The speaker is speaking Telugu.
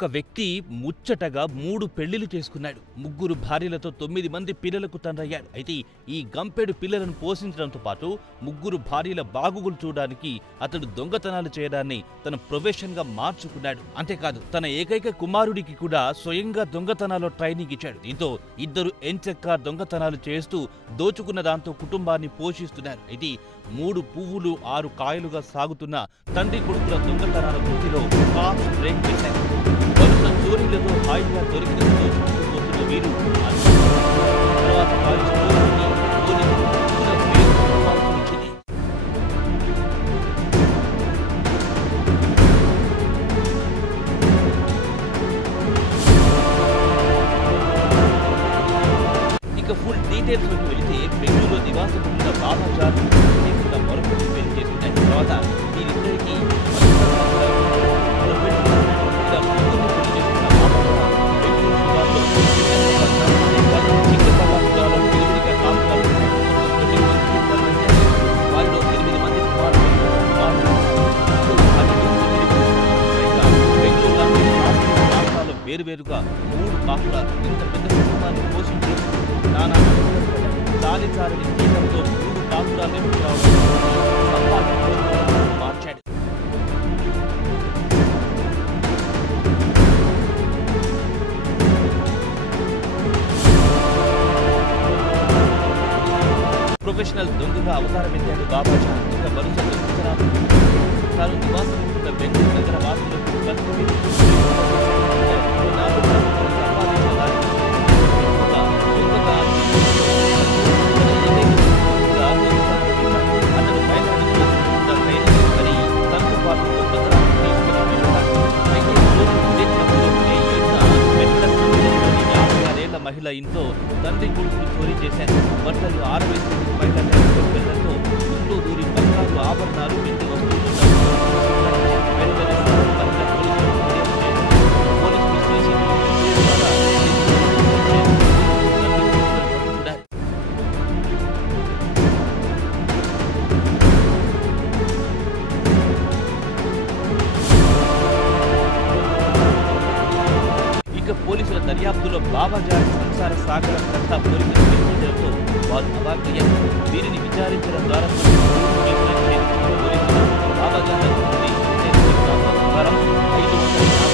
ఒక వ్యక్తి ముచ్చటగా 3 పెళ్లిళ్లు చేసుకున్నాడు. 3 భార్యలతో 9 మంది పిల్లలకు తండ్రయ్యాడు. అయితే ఈ గంపెడు పిల్లలను పోషించడంతో పాటు 3 భార్యల బాగోగులు చూడడానికి అతడు దొంగతనాలు చేయడాన్ని తన ప్రొఫెషన్ గా మార్చుకున్నాడు. అంతేకాదు తన ఏకైక కుమారుడికి కూడా స్వయంగా దొంగతనాల్లో ట్రైనింగ్ ఇచ్చాడు. దీంతో ఇద్దరు ఎంచక్కా దొంగతనాలు చేస్తూ దోచుకున్న దాంతో కుటుంబాన్ని పోషిస్తున్నారు. అయితే 3 పువ్వులు 6 కాయలుగా సాగుతున్న తండ్రి కొడుకుల దొంగతనాల వృత్తిలో కాప్స్ బ్రేక్ చేశారు. వరుస చోరీలతో హాయిగా దొరికిన దోచుకుంటూ పోతున్న వీరు తర్వాత వారి స్టోరీని పోలీసులు వచ్చింది. ఇక ఫుల్ డీటెయిల్స్ లోకి వెళితే బెంగళూరులో నివాసం ఉంటున్న బాబాజాన్ మరొకటి పెళ్లి చేసుకున్న తర్వాత వీరిద్దరికీ వేరువేరుగా 3 కాపురాలు ఇంత పెద్ద కుటుంబాన్ని పోషించి నానా చాలి జీతంతో 3 కాపురాలు మార్చాడు. ప్రొఫెషనల్ దొంగగా అవతారం ఎత్తాడు బాబాజాన్. ఇక వరుస దొంగతనాలు తాను నివాసం ఉంటున్న బెంగళూరు నగర వాసులకు మహిళ ఇంట్లో తండ్రి కొడుకులు చోరీ చేశారు. బట్టలు ఆరవేసి మహిళ వెళ్లడంతో ఇంట్లో దూరి బంగారు ఆభరణాలు వెండి వస్తువులు పోలీసుల దర్యాప్తులో బాబాజాన్ సంసార సాగర కథ పోలీసులు గుర్తించడంతో వారు అవాక్కయ్యారు. వీరిని విచారించడం ద్వారా పోలీసులు బాబాజాన్ 550